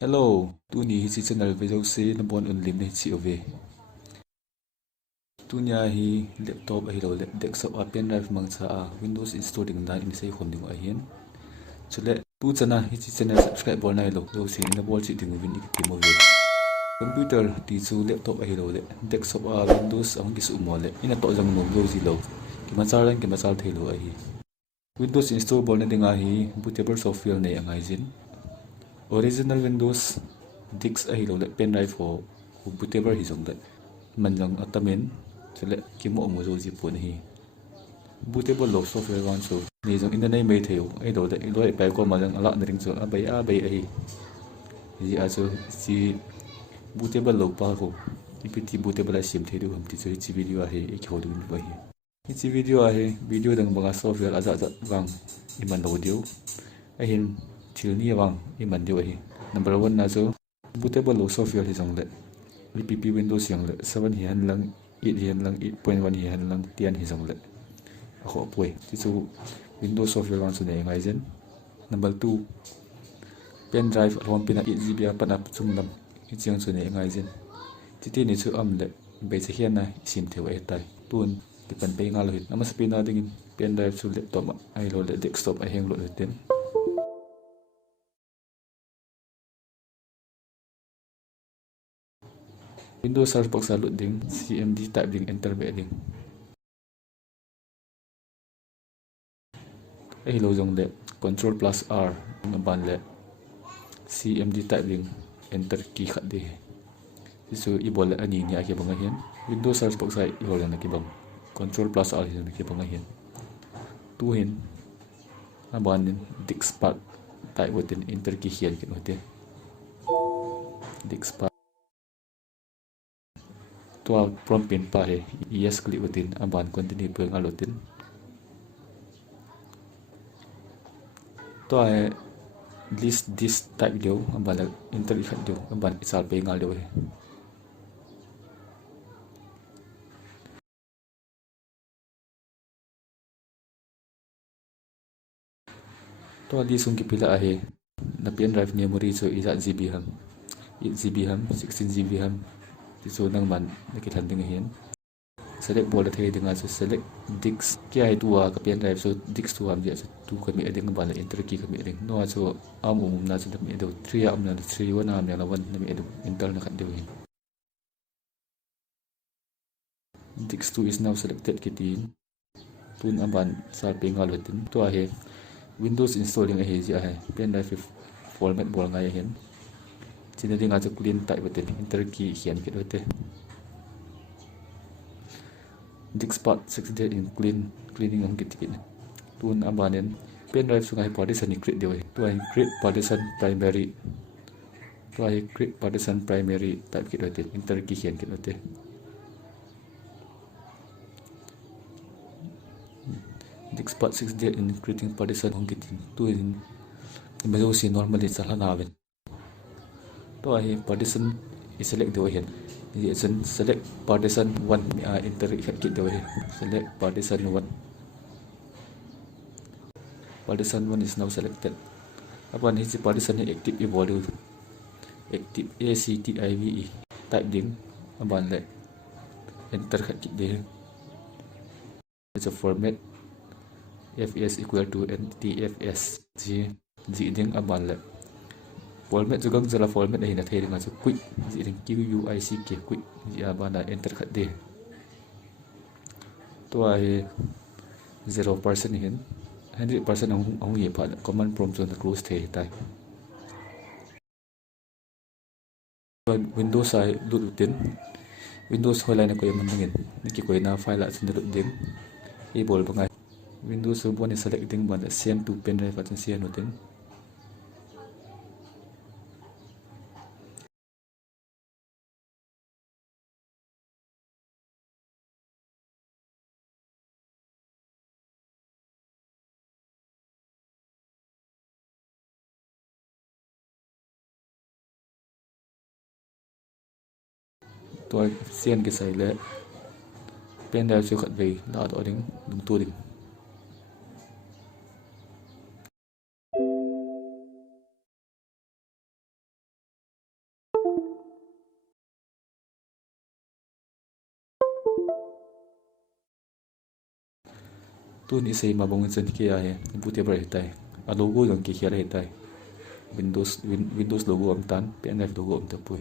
Hello, tu ni hi chi channel ve jo se na bon on lim nei chi ove. Tu nya hi laptop a hi lo desktop a pen drive mang cha a Windows install ding dan in sei khom ding a hian. Chule tu chana hi chi channel subscribe bol nai lo jo se na bol chi ding win ik ti mo ve. Computer ti chu laptop a hi lo le desktop a Windows ang ki su mo le ina to jang mo jo ji lo. Ki ma char ran ki ma chal thei lo a hi. Windows install bol na ding a hi bootable software nei angai jin. Original Windows disk a hi lo le pen drive ho bootable hi jong le manjang atamen chele kimo mo zo ji pon hi bootable lo software wan so ni jong in nei mai theu ai do de do ai pai ko ma jang ala nring so a bai ai ji a so si bootable lo pa ho ipt bootable a sim theu ham ti so chi video a he ek ho du ba hi chi video a he video dang banga software aza aza wang iman lo dio a hin thil ni wang iman dio hi number 1 na so bootable lo software hi jong le VPP Windows yang le 7 hian lang 8 hian lang 8.1 hian lang 10 hi jong le a kho poi ti chu Windows software wan chu nei ngai zen. Number 2 pen drive rom pina 8GB pan up chung lam hi chiang chu nei ngai zen ti ti ni chu am le be che hian na sim theu ai tai tun ti pan pe nga lo hit namas pina ding pen drive chu laptop ai lo le desktop a heng lo ten. Windows search box a lut ding cmd type ding enter be ding ai lo jong le control plus r ban le cmd type ding enter key khat de so i bol ani ni a ke banga hian Windows search box ai i hol na ki bang control plus r hian ki banga hian tu hin a ban din diskpart type within enter key hian ki note diskpart to prompt pin pa he yes click within a ban continue peng alotin to ai list this type dio ambala enter khat dio amban isal pe ngal dio he to ali sung ki pila ahe na pen drive memory so is 8GB ham 8GB ham 16GB ham ti so nang man na ki than ding hian select bol the dinga so select disk ki ai tua ka pen drive so disk tu am dia so tu ka mi ading ban enter ki ka mi ading no so am na so mi do 3 am na 3 1 am na 1 na mi adu enter na khat dio hin disk 2 is now selected kitin tun aban sar pe ngal hotin to ahe Windows installing ahe ji ahe pen drive format bol ngai hen china dinga chu clean type beten enter key hian ki dote diskpart 6D in cleaning ang kitin tun abanen pen drive su ngai partition create dio to ai create partition primary type ki dote enter key hian ki dote diskpart 6D in creating partition ang kitin tu in mezo si normally chala naven to ai partition is select dio hian select partition 1 enter kit dio he select partition 1 is now selected apan hi partition ni active i bolu active active type ding aban le enter khat kit de it's a format fs equal to ntfs g ding aban le format jugang jala format ai na thei ringa chu quick ji ring quick quick ji abana enter khat de to ai 0% hin 100% ang ye pa command prompt so na close the tai Windows ai lut tin Windows holai na ko yam mangin niki ko na file at na lut din e bol bangai Windows so bon selecting ban send to pen drive at send notin to send ke sai le pen drive chu khat ve la to ding dum tu ding tu ni sei ma bong chen ke ya he boot bar hetai a logo dong ke khia hetai Windows logo am tan pen drive logo am ta pui